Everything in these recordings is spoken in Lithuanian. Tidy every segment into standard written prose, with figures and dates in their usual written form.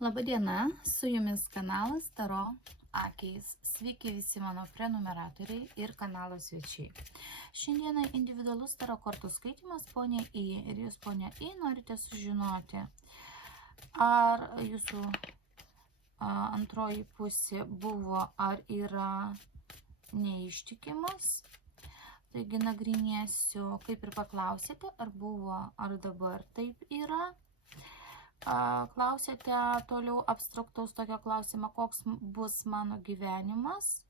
Labadiena, su jumis kanalas Taro Akiais. Sveiki visi mano prenumeratoriai ir kanalo svečiai. Šiandieną individualus Taro kortų skaitimas ponia I. Ir jūs, ponia I, norite sužinoti, ar jūsų antroji pusė buvo ar yra neištikimas. Taigi nagrinėsiu, kaip ir paklausėte, ar buvo, ar dabar taip yra. Klausėte toliau abstraktaus tokio klausimo, koks bus mano gyvenimas,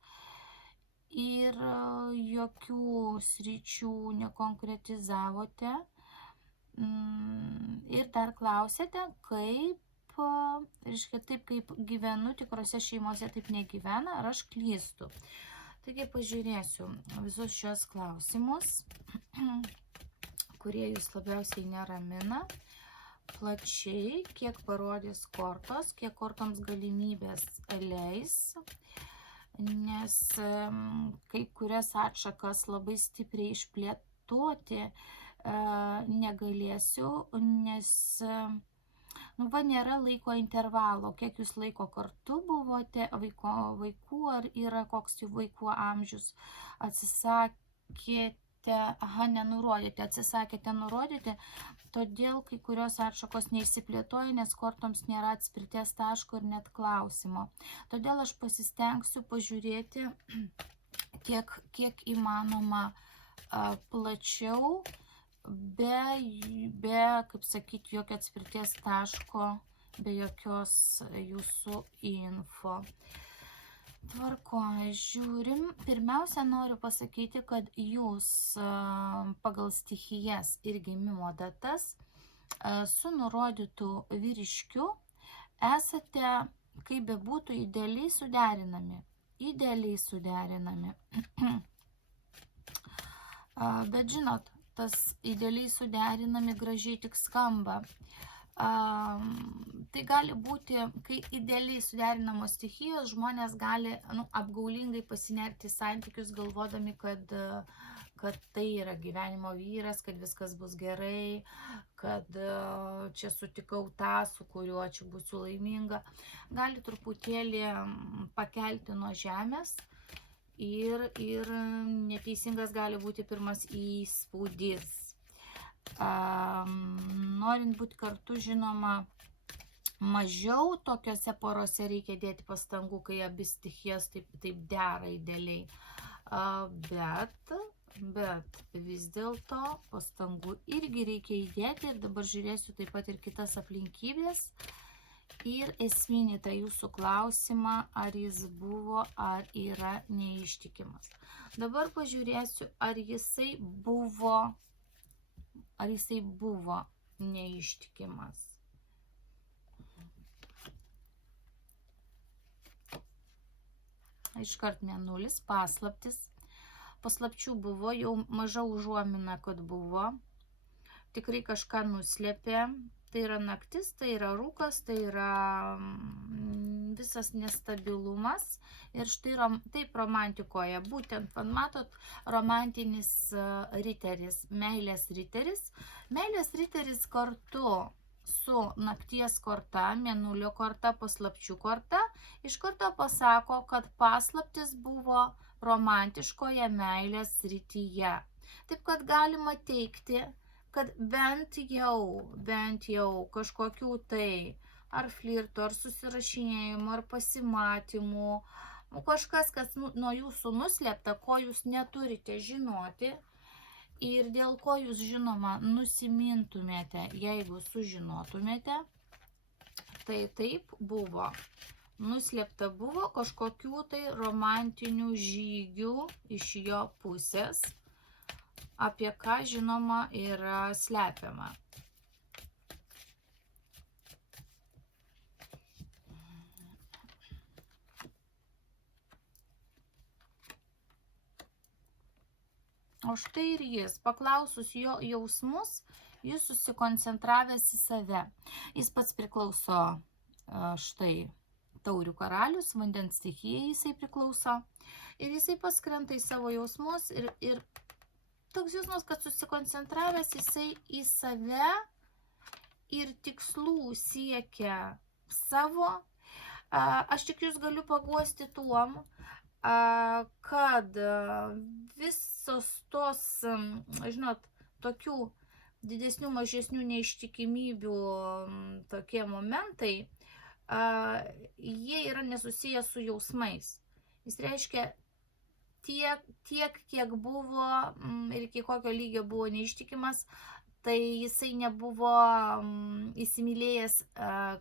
ir jokių sričių nekonkretizavote. Ir dar klausėte, kaip, reiškia, taip kaip gyvenu, tikrose šeimose taip negyvena, ar aš klystu. Taigi pažiūrėsiu visus šios klausimus, kurie jūs labiausiai neramina. Plačiai, kiek parodys kortos, kiek kortoms galimybės leis, nes kai kurias atšakas labai stipriai išplėtoti negalėsiu, nes nėra laiko intervalo, kiek jūs laiko kartu buvote, vaikų, ar yra koks jų vaikų amžius, atsisakėte nurodyti, todėl kai kurios atšakos neišsiplėtoja, nes kortoms nėra atspirties taško ir net klausimo. Todėl aš pasistengsiu pažiūrėti kiek įmanoma plačiau, be, kaip sakyti, jokio atspirties taško, be jokios jūsų info. Tvarkoje, žiūrim. Pirmiausia, noriu pasakyti, kad jūs pagal stichijas ir gimimo datas su nurodytų vyriškiu esate, kaip bebūtų, idealiai suderinami. Bet žinot, tas idealiai suderinami gražiai tik skamba. Tai gali būti, kai idealiai suderinamos stichijos, žmonės gali apgaulingai pasinerti santykius, galvodami, kad tai yra gyvenimo vyras, kad viskas bus gerai, kad čia sutikau tą, su kuriuo čia būsiu laiminga. Gali truputėlį pakelti nuo žemės ir neteisingas gali būti pirmas įspūdis. Norint būti kartu, žinoma, mažiau tokiose porose reikia dėti pastangų, kai abi stichijos taip dera idealiai. Bet vis dėlto pastangų irgi reikia įdėti, ir dabar žiūrėsiu taip pat ir kitas aplinkybės ir esminį tą jūsų klausimą, ar jis buvo, ar yra neištikimas. Dabar pažiūrėsiu, ar jisai buvo neištikimas. Iškart mėnulis, paslaptis. Paslapčių buvo, jau maža užuomina, kad buvo. Tikrai kažką nuslėpė. Tai yra naktis, tai yra rūkas, tai yra visas nestabilumas. Ir štai taip romantikoje, būtent, matot, romantinis riteris, meilės riteris. Meilės riteris kartu su nakties korta, mėnulio korta, paslapčių korta, iš karto pasako, kad paslaptis buvo romantiškoje meilės srityje. Taip kad galima teikti, kad bent jau kažkokių tai ar flirtų, ar susirašinėjimų, ar pasimatymų, kažkas, kas nuo jūsų nuslėpta, ko jūs neturite žinoti ir dėl ko jūs, žinoma, nusimintumėte, jeigu sužinotumėte, tai taip buvo. Nuslėpta buvo kažkokių tai romantinių žygių iš jo pusės, apie ką, žinoma, yra slepiama. O štai ir jis, paklausus jo jausmus, jis susikoncentravęs į save. Jis pats priklauso, štai, taurių karalius, vandens stichijai jisai priklauso. Ir jisai paskrenta į savo jausmus ir toks jausmas, kad susikoncentravęs jisai į save ir tikslų siekia savo. Aš tik jūs galiu paguosti tuom, kad visos tos, žinot, tokių didesnių, mažesnių neištikimybių tokie momentai, jie yra nesusiję su jausmais. Jis reiškia, tiek kiek buvo ir iki kokio lygio buvo neištikimas, tai jisai nebuvo įsimylėjęs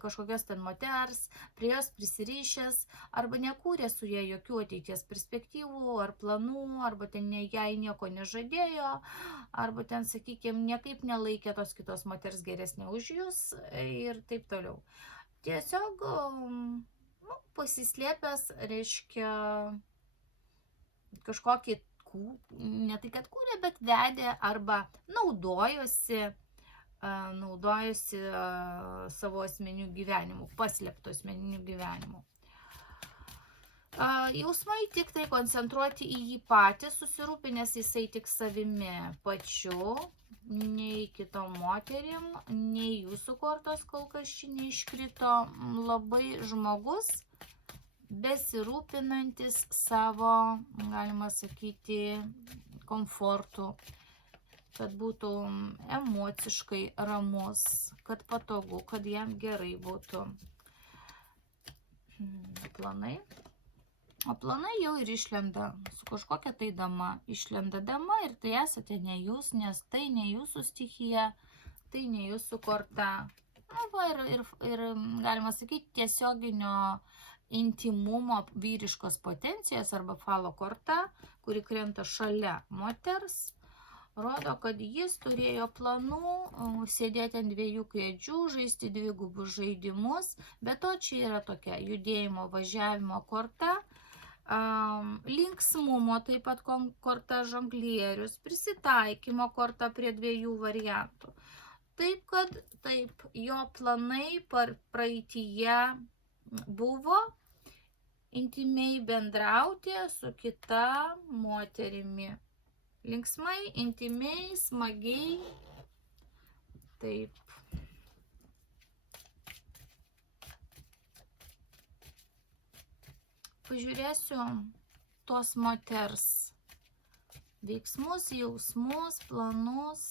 kažkokios ten moters, prie jos prisirišęs, arba nekūrė su ją jokių ateities perspektyvų ar planų, arba ten jai nieko nežadėjo, arba ten, sakykime, niekaip nelaikė tos kitos moters geresnė už jūs ir taip toliau. Tiesiog pasislėpęs, reiškia, kažkokį, ne tai kad kūrė, bet vedė arba naudojosi savo asmeniniu gyvenimu, paslėpto asmeniniu gyvenimu. Jausmai tik tai koncentruoti į jį patį, susirūpinęs jisai tik savimi pačiu, nei kitom moterim, nei jūsų kortos kol kas čia neiškrito. Labai žmogus besirūpinantis savo, galima sakyti, komfortu, kad būtų emociškai ramus, kad patogu, kad jam gerai būtų. Planai. O planai jau ir išlenda su kažkokia tai dama. Išlenda dama ir tai esate ne jūs, nes tai ne jūsų stichija, tai ne jūsų korta. Ir galima sakyti, tiesioginio intimumo vyriškos potencijos arba falo korta, kuri krenta šalia moters, rodo, kad jis turėjo planų sėdėti ant dviejų kėdžių, žaisti dvigubus žaidimus, bet to čia yra tokia judėjimo, važiavimo korta, linksmumo taip pat korta žonglierius, prisitaikymo korta prie dviejų variantų. Taip, kad taip, jo planai praeityje buvo intimiai bendrauti su kita moterimi. Linksmai, intimiai, smagiai. Taip. Pažiūrėsiu tos moters veiksmus, jausmus, planus,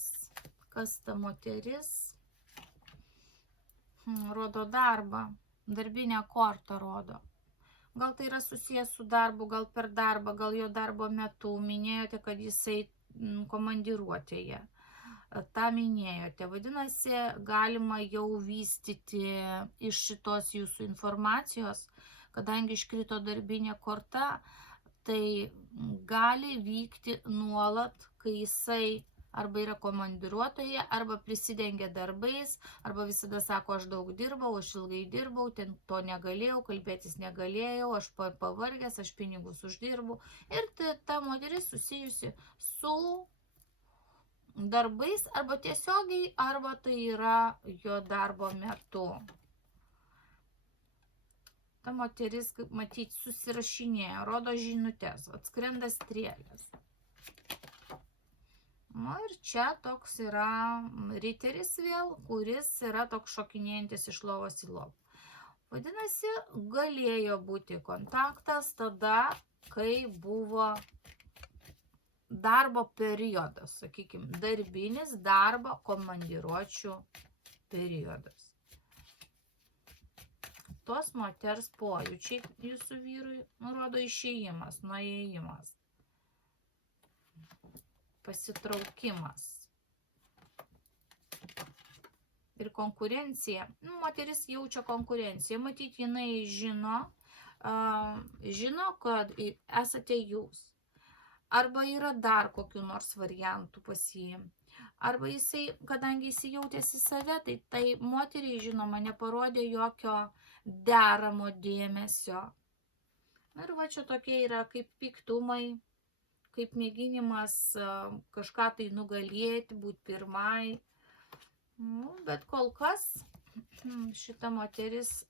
kas ta moteris. Rodo darbą, darbinę kortą rodo. Gal tai yra susijęs su darbu, gal per darbą, gal jo darbo metu. Minėjote, kad jisai komandiruotėje. Ta minėjote. Vadinasi, galima jau vystyti iš šitos jūsų informacijos, kadangi iškrito darbinė korta, tai gali vykti nuolat, kai jisai arba yra komandiruotoje, arba prisidengia darbais, arba visada sako, aš daug dirbau, aš ilgai dirbau, ten to negalėjau, kalbėtis negalėjau, aš pavargęs, aš pinigus uždirbu. Ir ta moteris susijusi su darbais, arba tiesiogiai, arba tai yra jo darbo metu. Ta moteris, kaip matyti, susirašinėja, rodo žinutės, atskrenda strėlės. Ir čia toks yra riteris vėl, kuris yra toks šokinėjantis iš lovos į lovą. Vadinasi, galėjo būti kontaktas tada, kai buvo darbo periodas, sakykime, darbinis darbo komandiruočių periodas. Tos moters pojūčiai jūsų vyrui nurodo išėjimas, nuėjimas, pasitraukimas ir konkurencija. Moteris jaučia konkurenciją, matyti jinai žino, kad esate jūs. Arba yra dar kokių nors variantų pas jį. Arba jisai, kadangi jisai jautėsi save, tai moteriai, žinoma, neparodė jokio deramo dėmesio. Ir va čia tokie yra kaip piktumai, kaip mėginimas kažką tai nugalėti, būti pirmai. Bet kol kas šita moteris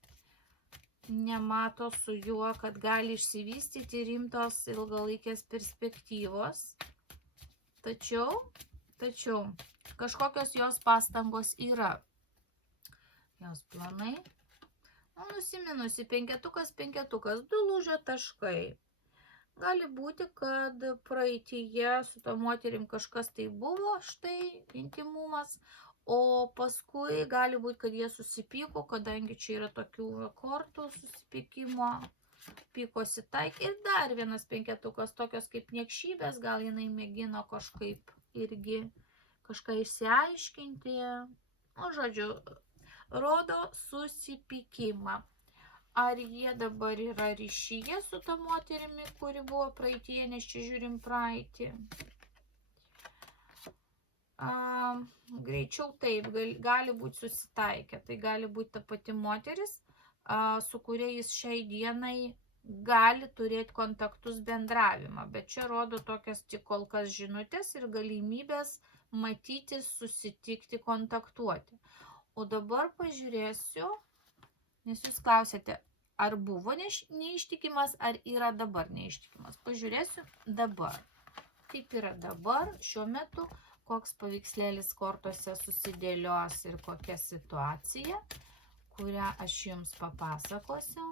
nemato su juo, kad gali išsivystyti rimtos ilgalaikės perspektyvos. Tačiau kažkokios jos pastangos yra. Jos planai. Nusiminusi penketukas, penketukas, 2 lūžio taškai. Gali būti, kad praeityje su to moterim kažkas tai buvo, štai intimumas, o paskui gali būti, kad jie susipyko, kadangi čia yra tokių kortų susipykimo, pykosi taik. Ir dar vienas penketukas, tokios kaip niekšybės, gal jinai mėgino kažkaip irgi kažką išsiaiškinti. Nu, žodžiu, rodo susipykimą. Ar jie dabar yra ryšyje su ta moterimi, kuri buvo praeitie, nes čia žiūrim praeitį? Greičiau taip, gali būti susitaikę. Tai gali būti ta pati moteris, su kuria jis šiai dienai gali turėti kontaktus, bendravimą. Bet čia rodo tokias tik kol kas žinutės ir galimybės matyti, susitikti, kontaktuoti. O dabar pažiūrėsiu, nes jūs klausėte, ar buvo neištikimas, ar yra dabar neištikimas. Pažiūrėsiu dabar. Kaip yra dabar, šiuo metu, koks paveikslėlis kortose susidėlios ir kokia situacija, kurią aš jums papasakosiu.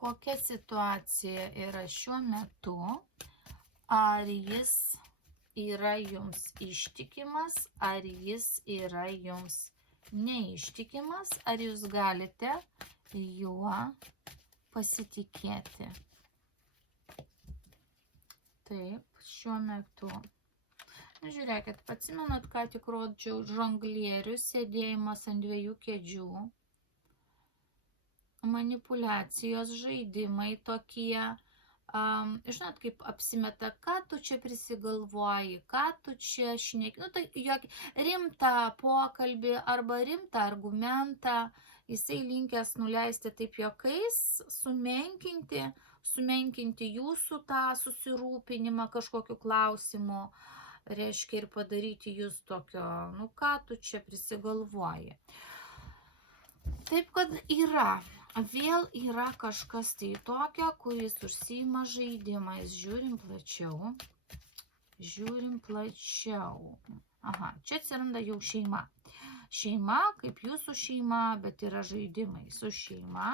Kokia situacija yra šiuo metu, ar jis yra jums ištikimas, ar jis yra jums neištikimas, ar jūs galite juo pasitikėti. Taip, šiuo metu. Nu, žiūrėkit, atsimenat, ką tik rodžiau žonglierius, sėdėjimas ant 2 kėdžių, manipulacijos žaidimai tokie. Žinot, kaip apsimeta, ką tu čia prisigalvoji, ką tu čia šneki. Nu, tai rimtą pokalbį arba rimtą argumentą jisai linkęs nuleisti taip juokais, sumenkinti jūsų tą susirūpinimą kažkokiu klausimu, reiškia, ir padaryti jūs tokio, nu ką tu čia prisigalvoji. Taip, kad yra. Vėl yra kažkas tai tokio, kuris užsiima žaidimais. Žiūrim plačiau. Žiūrim plačiau. Aha, čia atsiranda jau šeima. Šeima, kaip jūsų šeima, bet yra žaidimai su šeima.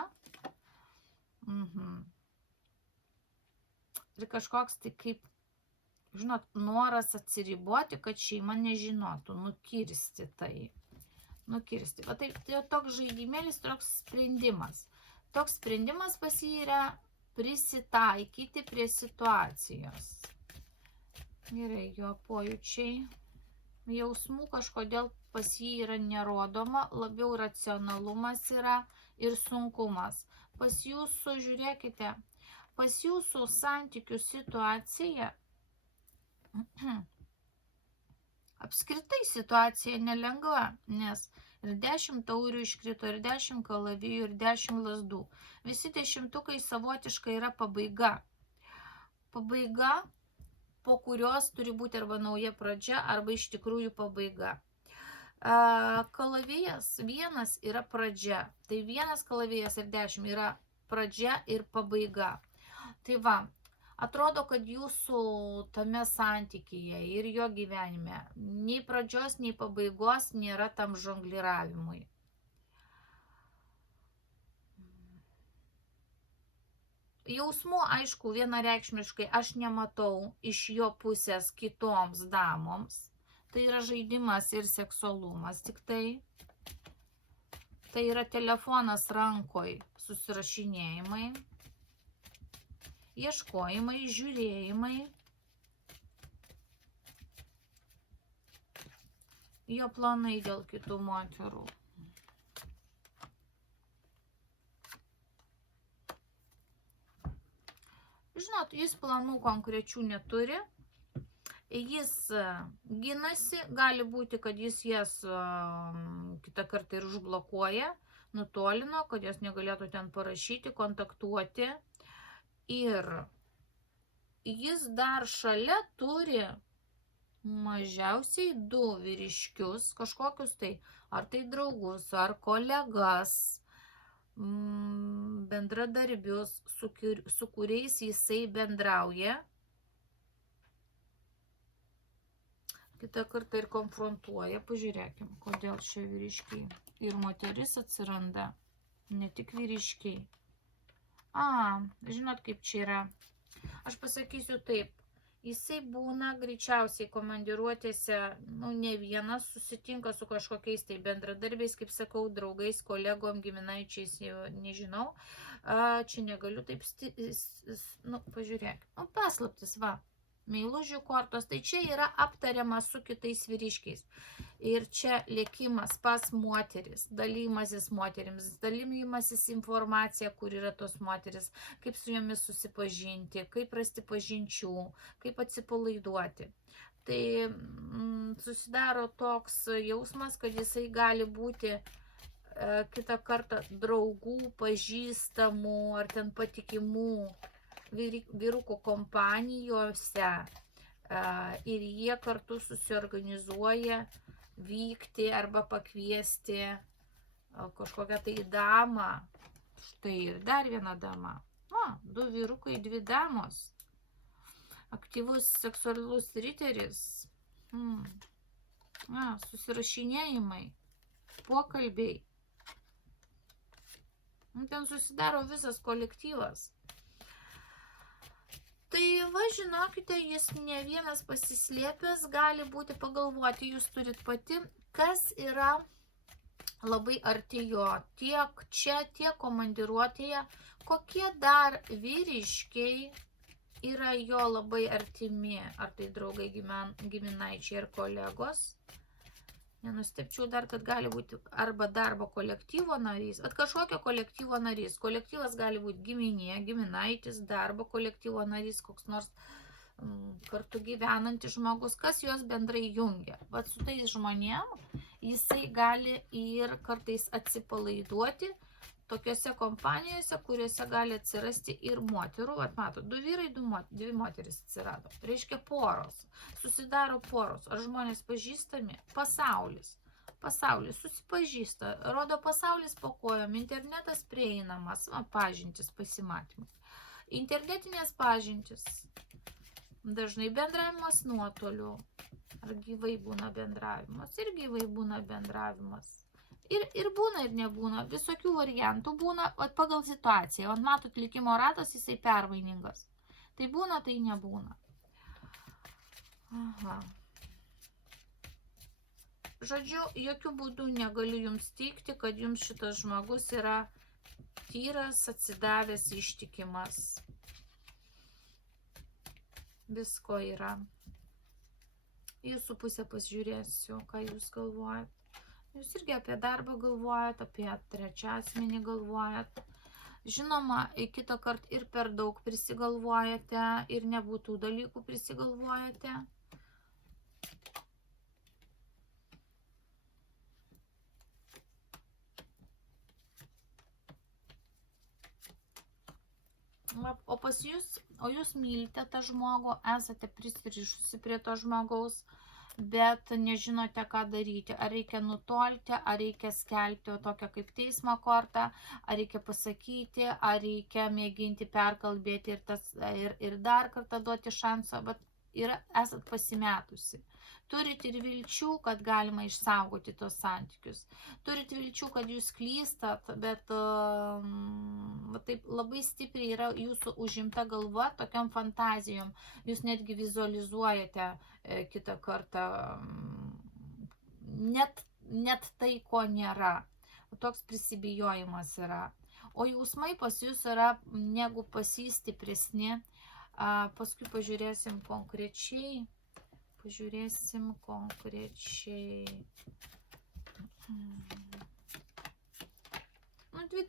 Ir kažkoks tai kaip, žinot, noras atsiriboti, kad šeima nežinotų, nukirsti tai. Nukirsti. Va tai toks žaidimėlis, toks sprendimas. Toks sprendimas pas jį yra prisitaikyti prie situacijos. Gerai, jo pojūčiai. Jausmų kažkodėl pas jį yra nerodoma, labiau racionalumas yra ir sunkumas. Pas jūsų, žiūrėkite, pas jūsų santykių situacija apskritai situacija nelengva, nes ir 10 taurių iškrito, ir 10 kalavijų, ir 10 lazdų. Visi 10 savotiškai yra pabaiga. Pabaiga, po kurios turi būti arba nauja pradžia, arba iš tikrųjų pabaiga. Kalavijas vienas yra pradžia. Tai vienas kalavijas ir 10 yra pradžia ir pabaiga. Tai va. Atrodo, kad jūsų tame santykyje ir jo gyvenime nei pradžios, nei pabaigos nėra tam žongliravimui. Jausmų, aišku, vienareikšmiškai aš nematau iš jo pusės kitoms damoms. Tai yra žaidimas ir seksualumas tik tai. Tai yra telefonas rankoj, susirašinėjimai. Ieškojimai, žiūrėjimai, jo planai dėl kitų moterų. Žinot, jis planų konkrečių neturi, jis ginasi, gali būti, kad jis jas kitą kartą ir užblokuoja, nutolino, kad jas negalėtų ten parašyti, kontaktuoti. Ir jis dar šalia turi mažiausiai 2 vyriškius, kažkokius tai, ar tai draugus, ar kolegas, bendradarbius, su kuriais jisai bendrauja. kitą kartą ir konfrontuoja. Pažiūrėkim, kodėl šie vyriškiai. Ir moteris atsiranda, ne tik vyriškiai. Žinot, kaip čia yra. Aš pasakysiu taip. Jisai būna greičiausiai komandiruotėse, ne vienas, susitinka su kažkokiais tai bendradarbiais, kaip sakau, draugais, kolegom, giminaičiais, nežinau. Čia negaliu taip, pažiūrėk. Paslaptis, va. Meilužių kortos, tai čia yra aptariama su kitais vyriškiais. Ir čia lėkimas pas moteris, dalymasis moterims, dalymasis informacija, kur yra tos moteris, kaip su jomis susipažinti, kaip rasti pažinčių, kaip atsipalaiduoti. Tai susidaro toks jausmas, kad jisai gali būti kitą kartą draugų, pažįstamų ar ten patikimų vyrukų kompanijose ir jie kartu susiorganizuoja vykti arba pakviesti kažkokią tai damą. Štai ir dar viena dama. 2 vyrukai, 2 damos. Aktyvus seksualus riteris. Susirašinėjimai, pokalbiai. Ten susidaro visas kolektyvas. Tai va, žinokite, jis ne vienas pasislėpęs, gali būti, pagalvoti, jūs turit pati, kas yra labai arti jo, tiek čia, tiek komandiruotėje, kokie dar vyriškiai yra jo labai artimi, ar tai draugai, giminaičiai ir kolegos. Nenustepčiau dar, kad gali būti arba darbo kolektyvo narys, kažkokio kolektyvo narys. Kolektyvas gali būti giminė, giminaitis, darbo kolektyvo narys, koks nors kartu gyvenantis žmogus, kas juos bendrai jungia. Vat su tais žmonėm jisai gali ir kartais atsipalaiduoti tokiose kompanijose, kuriuose gali atsirasti ir moterų. Vat matot, 2 vyrai, 2 moteris atsirado. Reiškia poros. Susidaro poros. Ar žmonės pažįstami? Pasaulis susipažįsta. Rodo pasaulis po kojom. Internetas prieinamas. Pažintis, pasimatymas. Internetinės pažintis. Dažnai bendravimas nuotoliu. Ar gyvai būna bendravimas? Ir gyvai būna bendravimas. Ir būna, ir nebūna. Visokių variantų būna, pagal situaciją. Matot, likimo ratas, jisai pervainingas. Tai būna, tai nebūna. Žodžiu, jokių būdų negaliu jums teikti, kad jums šitas žmogus yra tyras, atsidavęs, ištikimas. Visko yra. Jūsų pusę pasižiūrėsiu, ką jūs galvojat. Jūs irgi apie darbą galvojat, apie trečią asmenį galvojat. Žinoma, kitą kartą ir per daug prisigalvojate, ir nebūtų dalykų prisigalvojate. O pas jūs, jūs mylite tą žmogų, esate prisirišusi prie to žmogaus, bet nežinote, ką daryti. Ar reikia nutolti, ar reikia skelbti tokią kaip teismo kortą, ar reikia pasakyti, ar reikia mėginti perkalbėti ir dar kartą duoti šansą, bet esat pasimetusi. Turit ir vilčių, kad galima išsaugoti tos santykius. Turit vilčių, kad jūs klystat, bet taip labai stipriai yra jūsų užimta galva tokiam fantazijom. Jūs netgi vizualizuojate kitą kartą net tai, ko nėra. Toks prisibijojimas yra. O jausmai pas jūs yra negu pas jį stipresni. Paskui pažiūrėsim konkrečiai. 2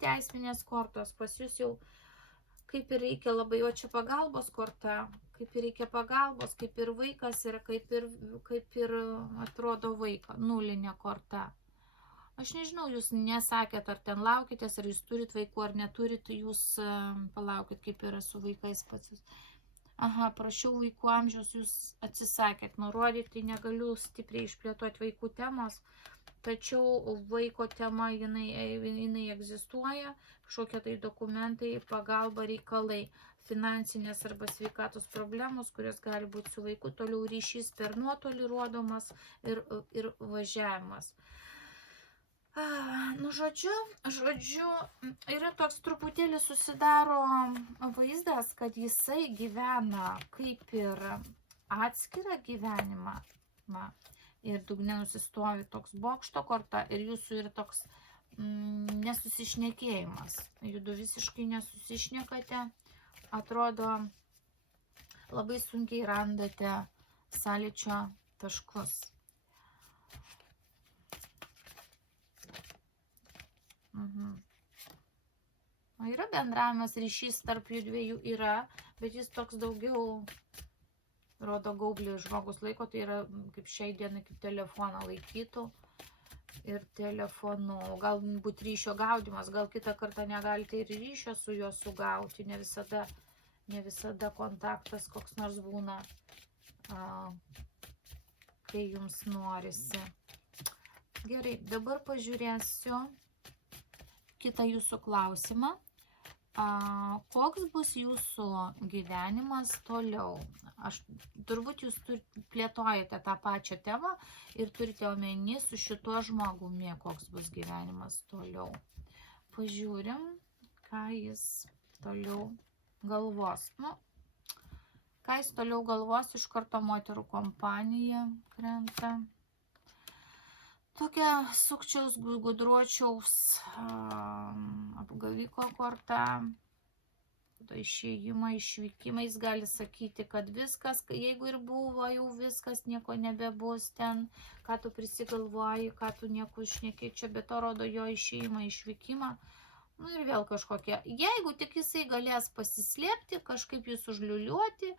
teisminės kortos pas jūs jau kaip ir reikia labai, o čia pagalbos korta, kaip ir reikia pagalbos, kaip ir vaikas yra, kaip ir atrodo vaiko, 0 korta. Aš nežinau, jūs nesakėt, ar ten laukitės, ar jūs turit vaikų, ar neturit, jūs palaukit, kaip yra su vaikais pats jūs. Aha, prašiau vaikų amžiaus, jūs atsisakėt nurodyti, negaliu stipriai išplėtoti vaikų temos, tačiau vaiko tema, jinai egzistuoja, kažkokie tai dokumentai, pagalba, reikalai, finansinės arba sveikatos problemos, kurios gali būti su vaiku, toliau ryšys per nuotolį rodomas ir važiavimas. Nu, žodžiu, yra toks truputėlį susidaro vaizdas, kad jisai gyvena kaip ir atskirą gyvenimą. Na, ir dugne nusistovi toks bokšto korta ir jūsų yra toks nesusišnekėjimas. Judu visiškai nesusišnekate. Atrodo, labai sunkiai randate sąlyčio taškus. Yra bendravimas, ryšys tarp jų dviejų yra, bet jis toks daugiau, rodo, gaublį žmogus laiko, tai yra kaip šiai dienai, kaip telefoną laikytų ir telefonu, galbūt ryšio gaudimas, gal kitą kartą negalite ir ryšio su juo sugauti, ne visada kontaktas koks nors būna, kai jums norisi. Gerai, dabar pažiūrėsiu kitą jūsų klausimą. Koks bus jūsų gyvenimas toliau? Turbūt jūs plėtojate tą pačią temą ir turite omeny su šituo žmogumi, koks bus gyvenimas toliau. Pažiūrim, ką jis toliau galvos. Ką jis toliau galvos, iš karto moterų kompanija krenta. Tokia sukčiaus, gudruočiaus apgaviko korta, išėjimą, išvykimą, jis gali sakyti, kad viskas, jeigu ir buvo jau viskas, nieko nebebus ten, ką tu prisigalvoji, ką tu nieko šneki, čia be to rodo jo išėjimą, išvykimą. Nu ir vėl kažkokie. Jeigu tik jisai galės pasislėpti, kažkaip jūs užliuliuoti,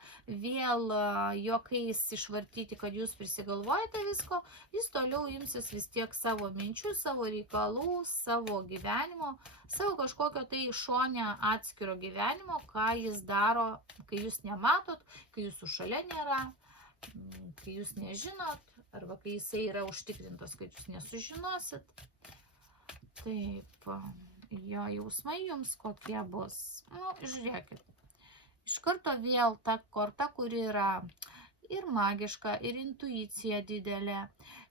vėl juokais išvartyti, kad jūs prisigalvojate visko, jis toliau imsis vis tiek savo minčių, savo reikalų, savo gyvenimo, savo kažkokio tai šonę atskiro gyvenimo, ką jis daro, kai jūs nematot, kai jūsų šalia nėra, kai jūs nežinot, arba kai jisai yra užtikrintas, kad jūs nesužinosit. Taip. Jo jausmai jums kokie bus. Žiūrėkit. Iš karto vėl ta korta, kuri yra ir magiška, ir intuicija didelė,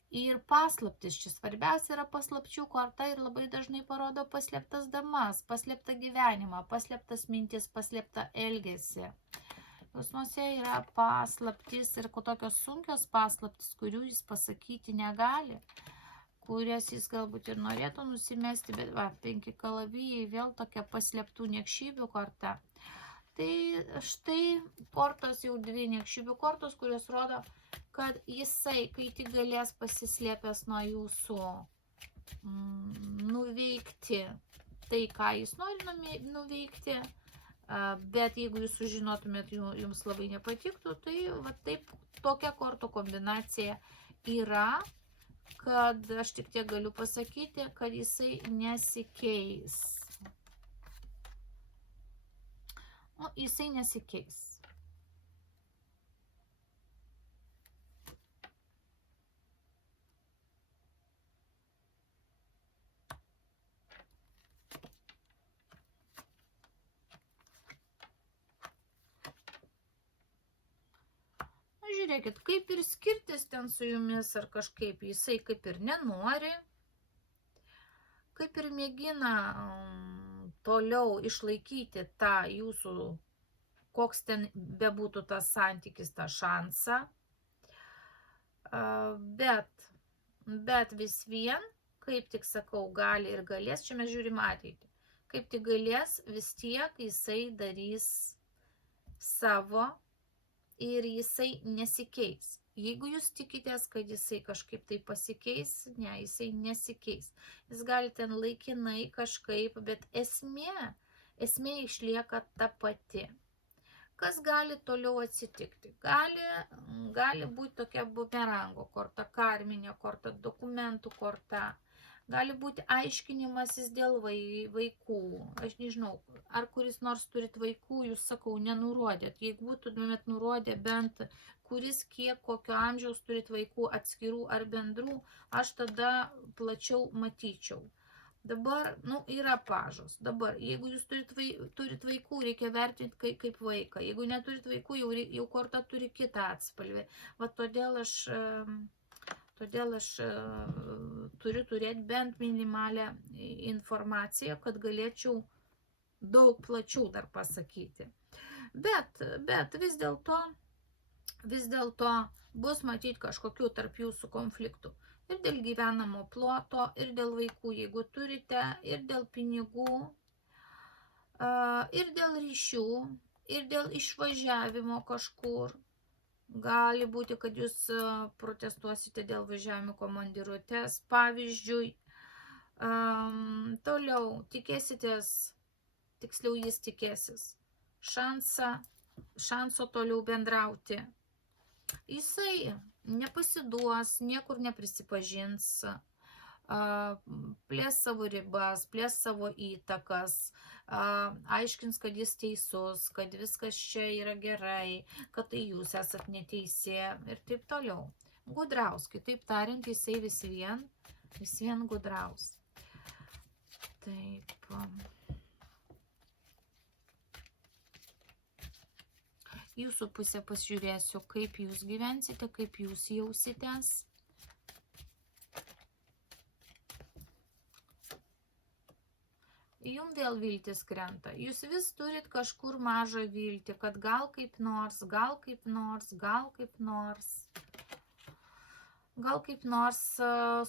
ir paslaptis. Čia svarbiausia yra paslapčių korta ir labai dažnai parodo paslėptas damas, paslėptą gyvenimą, paslėptas mintis, paslėptą elgesį. Jausmuose yra paslaptis ir tokios sunkios paslaptis, kurių jis pasakyti negali, kurias jis galbūt ir norėtų nusimesti, bet 5 kalavijai vėl tokia paslėptų niekšybių korta. Tai štai kortos, jau 2 niekšybių kortos, kurios rodo, kad jisai, kai tik galės pasislėpęs nuo jūsų nuveikti tai, ką jis nori nuveikti, bet jeigu jūs sužinotumėt, jums labai nepatiktų, tai va taip tokia kortų kombinacija yra, kad aš tik tiek galiu pasakyti, kad jisai nesikeis. Jisai nesikeis. Žiūrėkit, kaip ir skirtis ten su jumis ar kažkaip, jisai kaip ir nenori, kaip ir mėgina toliau išlaikyti tą jūsų, koks ten bebūtų tas santykis, tą šansą, bet vis vien, kaip tik sakau, gali ir galės, čia mes žiūrim ateitį, kaip tik galės, vis tiek jisai darys savo, ir jisai nesikeis. Jeigu jūs tikitės, kad jisai kažkaip tai pasikeis, ne, jisai nesikeis. Jis gali ten laikinai kažkaip, bet esmė išlieka ta pati. Kas gali toliau atsitikti? Gali būti tokia bumerango korta, karminė korta, dokumentų korta, Gali būti aiškinimasis dėl vaikų. Aš nežinau, ar kuris nors turit vaikų, jūs sakau, nenurodėt. Jeigu būtumėt nurodę bent kuris kiek, kokio amžiaus turit vaikų atskirų ar bendrų, aš tada plačiau matyčiau. Dabar, yra pažos. Dabar, jeigu jūs turit vaikų, reikia vertinti kaip vaiką. Jeigu neturit vaikų, jau korta turi kitą atspalvį. Va todėl aš turiu turėti bent minimalią informaciją, kad galėčiau daug plačiau dar pasakyti. Bet vis dėlto bus matyti kažkokių tarp jūsų konfliktų. Ir dėl gyvenamo ploto, ir dėl vaikų, jeigu turite, ir dėl pinigų, ir dėl ryšių, ir dėl išvažiavimo kažkur. Gali būti, kad jūs protestuosite dėl važiavimo komandiruotės, pavyzdžiui. Toliau tikėsitės, tiksliau jis tikėsis, šanso toliau bendrauti. Jisai nepasiduos, niekur neprisipažins, plės savo ribas, plės savo įtakas, aiškins, kad jis teisus, kad viskas čia yra gerai, kad tai jūs esat neteisė ir taip toliau. Gudraus, kitaip tariant, jisai vis vien gudraus. Taip. Jūsų pusę pasižiūrėsiu, kaip jūs gyvensite, kaip jūs jausitės. Jums vėl viltis krenta. Jūs vis turit kažkur mažą viltį, kad gal kaip nors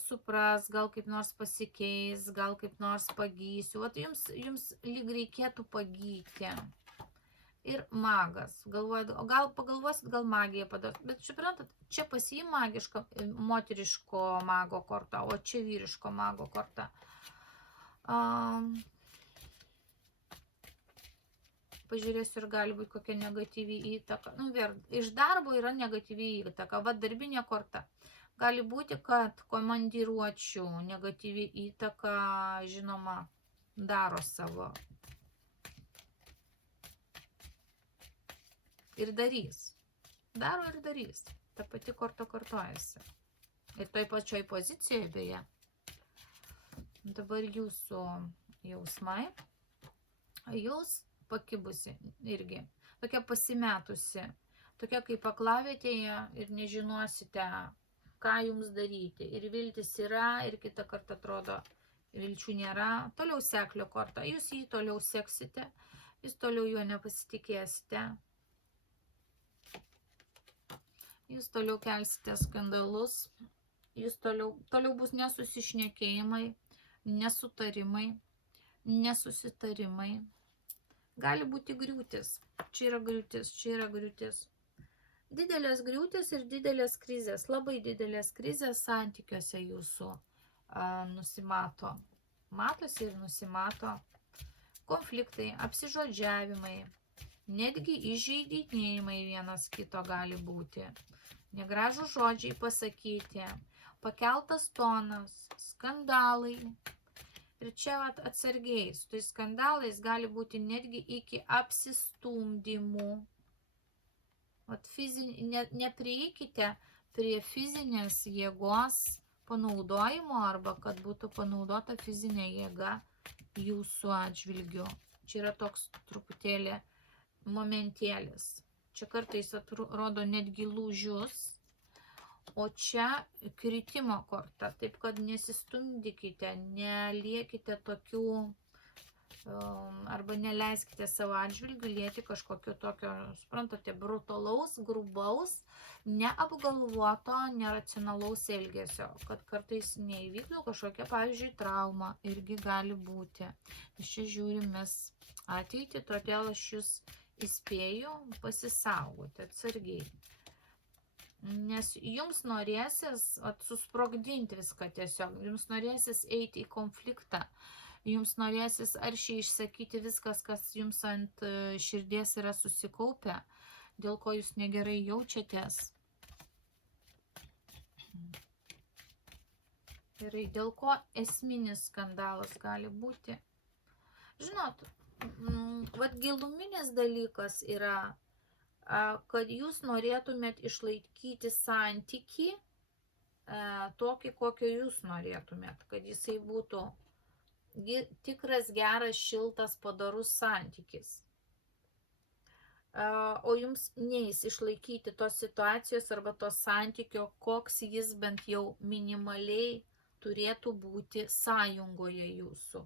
supras, gal kaip nors pasikeis, gal kaip nors pagysiu. Vat jums lyg reikėtų pagyti. Ir magas. Pagalvosit, gal magija padars. Bet suprantat, čia pas jį magiška moteriško mago korta, o čia vyriško mago korta. Pažiūrėsiu, ir gali būti kokia negatyvi įtaka. Iš darbo yra negatyvi įtaka. Va, darbinė korta. Gali būti, kad komandiruočių negatyvi įtaka, žinoma, daro savo. Ir darys. Daro ir darys. Ta pati korta kartojasi. Ir toj pačioj pozicijoje beje. Dabar jūsų jausmai. Jūs pakibusi irgi. Tokia pasimetusi. Tokia kaip aklavietėje ir nežinosite, ką jums daryti. Ir viltis yra, ir kitą kartą atrodo vilčių nėra. Toliau seklio korta. Jūs jį toliau seksite. Jūs toliau juo nepasitikėsite. Jūs toliau kelsite skandalus, jūs toliau bus nesusišnekėjimai, nesutarimai, nesusitarimai. Gali būti griūtis. Čia yra griūtis. Didelės griūtis ir didelės krizės, labai didelės krizės santykiuose jūsų nusimato. Matosi ir nusimato. Konfliktai, apsižodžiavimai, netgi įžeidinėjimai vienas kito gali būti. Negražų žodžiai pasakyti, pakeltas tonas, skandalai. Ir čia atsargiai, su tais skandalais gali būti netgi iki apsistumdymų. Neprieikite prie fizinės jėgos panaudojimo arba kad būtų panaudota fizinė jėga jūsų atžvilgiu. Čia yra toks truputėlį momentėlis. Čia kartais atrodo netgi lūžius, o čia kritimo korta. Taip, kad nesistumdykite, neliekite tokių, arba neleiskite savo atžvilgių lieti kažkokio tokio, suprantate, brutalaus, grubaus, neapgalvoto, neracionalaus elgesio, kad kartais neįvyktų kažkokia, pavyzdžiui, trauma irgi gali būti. Iš čia žiūrimės ateitį, todėl aš jūs įspėju pasisaugoti atsargiai. Nes jums norėsis susprogdinti viską tiesiog, jums norėsis eiti į konfliktą, jums norėsis aršiai išsakyti viskas, kas jums ant širdies yra susikaupę, dėl ko jūs negerai jaučiatės. Gerai, dėl ko esminis skandalas gali būti? Žinot, vat giluminis dalykas yra, kad jūs norėtumėt išlaikyti santykį tokį, kokio jūs norėtumėt, kad jisai būtų tikras, geras, šiltas, padorus santykis. O jums neis išlaikyti tos situacijos arba tos santykio, koks jis bent jau minimaliai turėtų būti sąjungoje jūsų.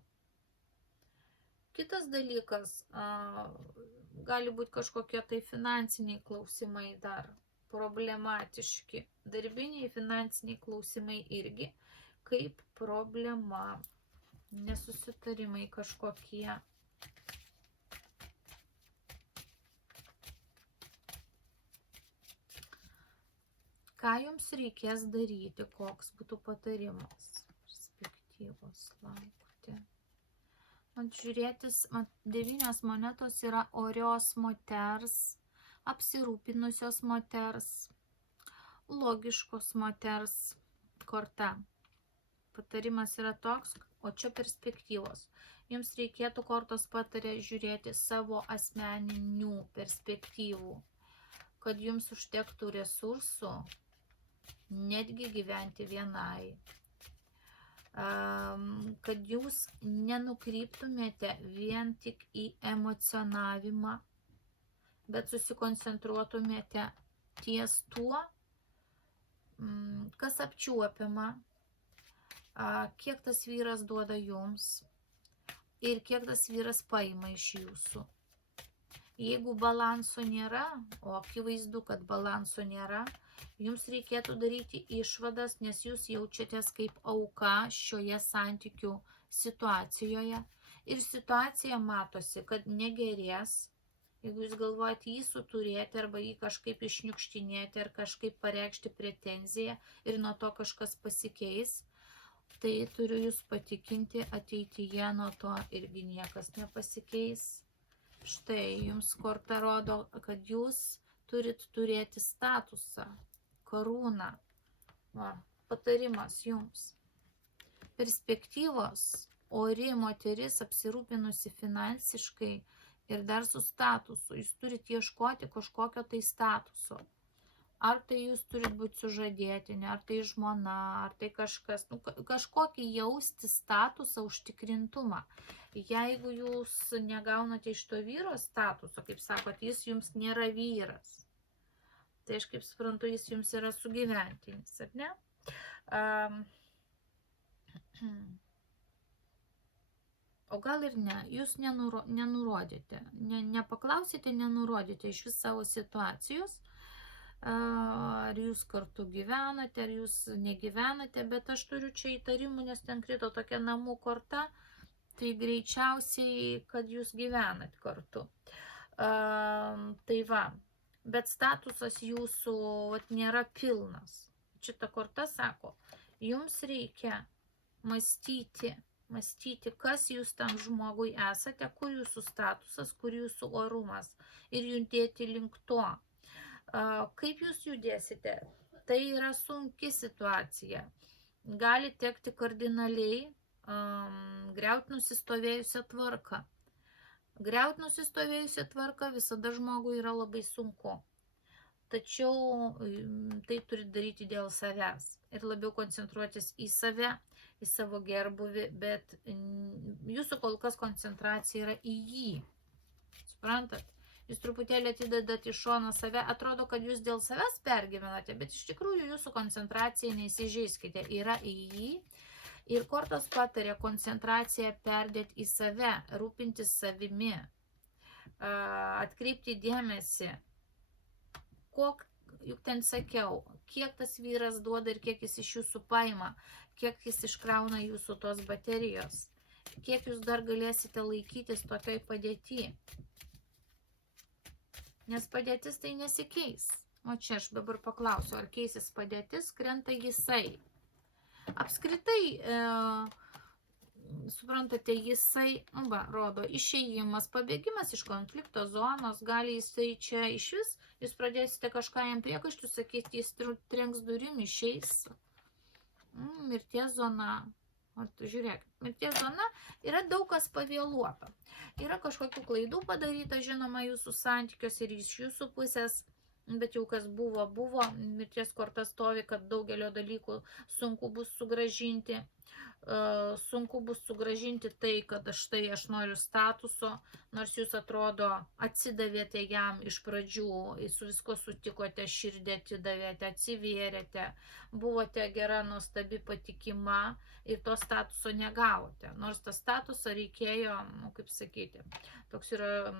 Kitas dalykas, gali būti kažkokie tai finansiniai klausimai dar problematiški. Darbiniai finansiniai klausimai irgi kaip problema, nesusitarimai kažkokie. Ką jums reikės daryti, koks būtų patarimas? Perspektyvos laukti. Man žiūrėtis, 9 monetos yra orios moters, apsirūpinusios moters, logiškos moters korta. Patarimas yra toks, o čia perspektyvos. Jums reikėtų, kortos patarė, žiūrėti savo asmeninių perspektyvų, kad jums užtektų resursų netgi gyventi vienai, kad jūs nenukryptumėte vien tik į emocionavimą, bet susikoncentruotumėte ties tuo, kas apčiuopiama, kiek tas vyras duoda jums ir kiek tas vyras paima iš jūsų. Jeigu balanso nėra, o akivaizdu, kad balanso nėra, jums reikėtų daryti išvadas, nes jūs jaučiatės kaip auka šioje santykių situacijoje. Ir situacija matosi, kad negerės. Jeigu jūs galvojate jį suturėti arba jį kažkaip išniukštinėti ar kažkaip pareikšti pretenziją ir nuo to kažkas pasikeis, tai turiu jūs patikinti, ateityje nuo to irgi niekas nepasikeis. Štai jums korta rodo, kad jūs turit turėti statusą, karūną. Patarimas jums. Perspektyvos, ori moteris apsirūpinusi finansiškai ir dar su statusu. Jūs turite ieškoti kažkokio tai statuso. Ar tai jūs turit būti sužadėtinė, ar tai žmona, ar tai kažkas, kažkokį jausti statusą, užtikrintumą. Jeigu jūs negaunate iš to vyro statuso, kaip sakot, jis jums nėra vyras. Tai aš kaip suprantu, jis jums yra sugyventinis, ar ne? O gal ir ne, jūs nenurodėte, nepaklausėte, nenurodėte iš vis savo situacijos, ar jūs kartu gyvenate, ar jūs negyvenate, bet aš turiu čia įtarimų, nes ten krito tokia namų korta, tai greičiausiai, kad jūs gyvenat kartu. Tai va, bet statusas jūsų nėra pilnas. Šita korta sako, jums reikia mąstyti, kas jūs tam žmogui esate, kur jūsų statusas, kur jūsų orumas ir judėti link to. Kaip jūs judėsite? Tai yra sunki situacija. Gali tekti kardinaliai griauti nusistovėjusią tvarką. Griauti nusistovėjusią tvarką visada žmogui yra labai sunku. Tačiau tai turi daryti dėl savęs ir labiau koncentruotis į save, į savo gerbuvį, bet jūsų kol kas koncentracija yra į jį. Suprantat? Jūs truputėlį atidedat į šoną save, atrodo, kad jūs dėl savęs pergyvenate, bet iš tikrųjų jūsų koncentracija, neįsižeiskite, yra į jį. Ir kortos patarė koncentraciją perdėti į save, rūpintis savimi, atkreipti dėmesį, juk ten sakiau, kiek tas vyras duoda ir kiek jis iš jūsų paima, kiek jis iškrauna jūsų tos baterijos, kiek jūs dar galėsite laikytis tokioj padėty. Nes padėtis tai nesikeis. O čia aš dabar paklausiu, ar keisis padėtis, krenta jisai. Apskritai, suprantate, jisai, rodo, išėjimas, pabėgimas iš konflikto zonos, gali jisai čia iš vis, jūs pradėsite kažką jam priekaištų sakyti, jis trenks durim, išeis. Mirties zona. Žiūrėk, mirties zona yra daug kas pavėluota. Yra kažkokių klaidų padaryta, žinoma, jūsų santykiuose ir iš jūsų pusės, bet jau kas buvo, buvo. Mirties korta stovi, kad daugelio dalykų sunku bus sugrąžinti. Sunku bus sugrąžinti tai, kad štai aš noriu statuso, nors jūs atrodo atsidavėte jam iš pradžių, su visko sutikote, širdį atidavėte, atsivėrėte, buvote gera, nuostabi, patikima ir to statuso negavote. Nors tą statusą reikėjo, kaip sakyti, toks yra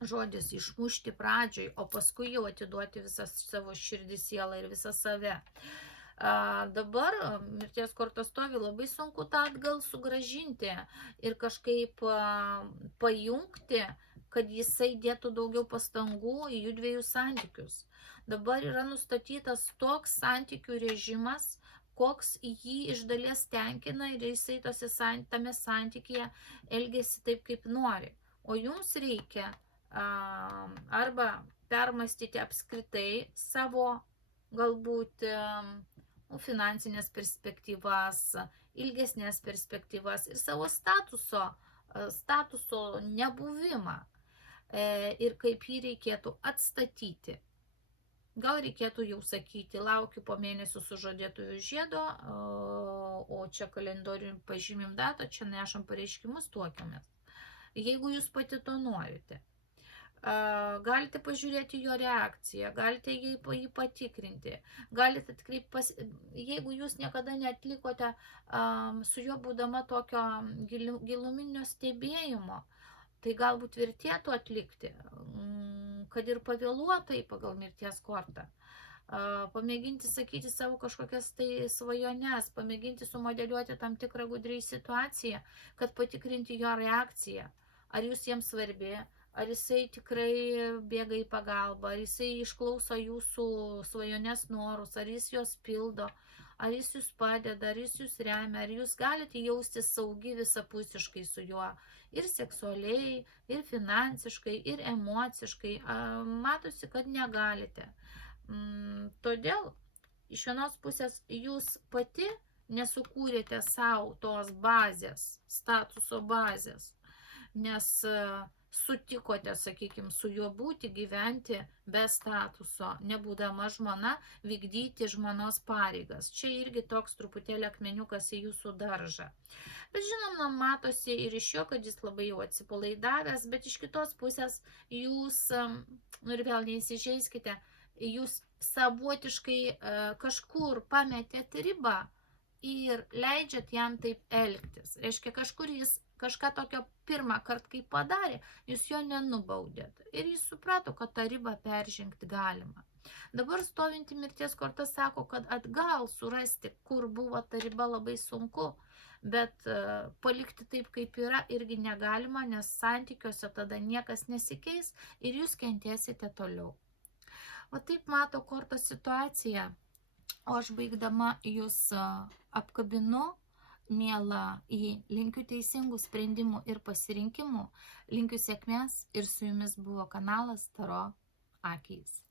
žodis išmušti pradžioj, o paskui jau atiduoti visą savo širdį, sielą ir visą save. Dabar mirties korta stovi, labai sunku tą atgal sugrąžinti ir kažkaip pajungti, kad jisai dėtų daugiau pastangų į jų dviejų santykius. Dabar yra nustatytas toks santykių režimas, koks jį iš dalies tenkina ir jisai tame santykyje elgesi taip, kaip nori. O jums reikia arba permastyti apskritai savo galbūt finansinės perspektyvas, ilgesnės perspektyvas ir savo statuso nebuvimą ir kaip jį reikėtų atstatyti. Gal reikėtų jau sakyti, laukiu po mėnesio sužadėtuvių žiedo, o čia kalendorių pažymim datą, čia nešam pareiškimus, tuokiamės. Jeigu jūs pati to norite. Galite pažiūrėti jo reakciją, galite jį patikrinti, galite atkreipti, jeigu jūs niekada neatlikote su juo būdama tokio giluminio stebėjimo, tai galbūt vertėtų atlikti, kad ir pavėluotai pagal mirties kortą. Pamėginti sakyti savo kažkokias tai svajones, pamėginti sumodeliuoti tam tikrą gudriai situaciją, kad patikrinti jo reakciją, ar jūs jiems svarbi, ar jisai tikrai bėga į pagalbą, ar jisai išklauso jūsų svajonės norus, ar jis juos pildo, ar jis jūs padeda, ar jis jūs remia, ar jūs galite jausti saugi visapusiškai su juo, ir seksualiai, ir finansiškai, ir emociškai. Matosi, kad negalite. Todėl iš vienos pusės jūs pati nesukūrėte savo tos bazės, statuso bazės, nes sutikote, sakykime, su juo būti, gyventi be statuso, nebūdama žmona, vykdyti žmonos pareigas. Čia irgi toks truputėlį akmeniukas į jūsų daržą. Bet žinoma, matosi ir iš jo, kad jis labai jau atsipalaidavęs, bet iš kitos pusės jūs, ir vėl neįsižeiskite, jūs savotiškai kažkur pametėt ribą ir leidžiat jam taip elgtis. Reiškia, kažkur jis kažką tokio pirmą kartą, kai padarė, jūs jo nenubaudėt. Ir jis suprato, kad tą ribą peržengti galima. Dabar stovinti mirties korta sako, kad atgal surasti, kur buvo ta riba, labai sunku, bet palikti taip, kaip yra, irgi negalima, nes santykiuose tada niekas nesikeis ir jūs kentėsite toliau. O taip mato kortos situaciją, o aš baigdama jūs apkabinu, miela, linkiu teisingų sprendimų ir pasirinkimų, linkiu sėkmės ir su jumis buvo kanalas Taro akys.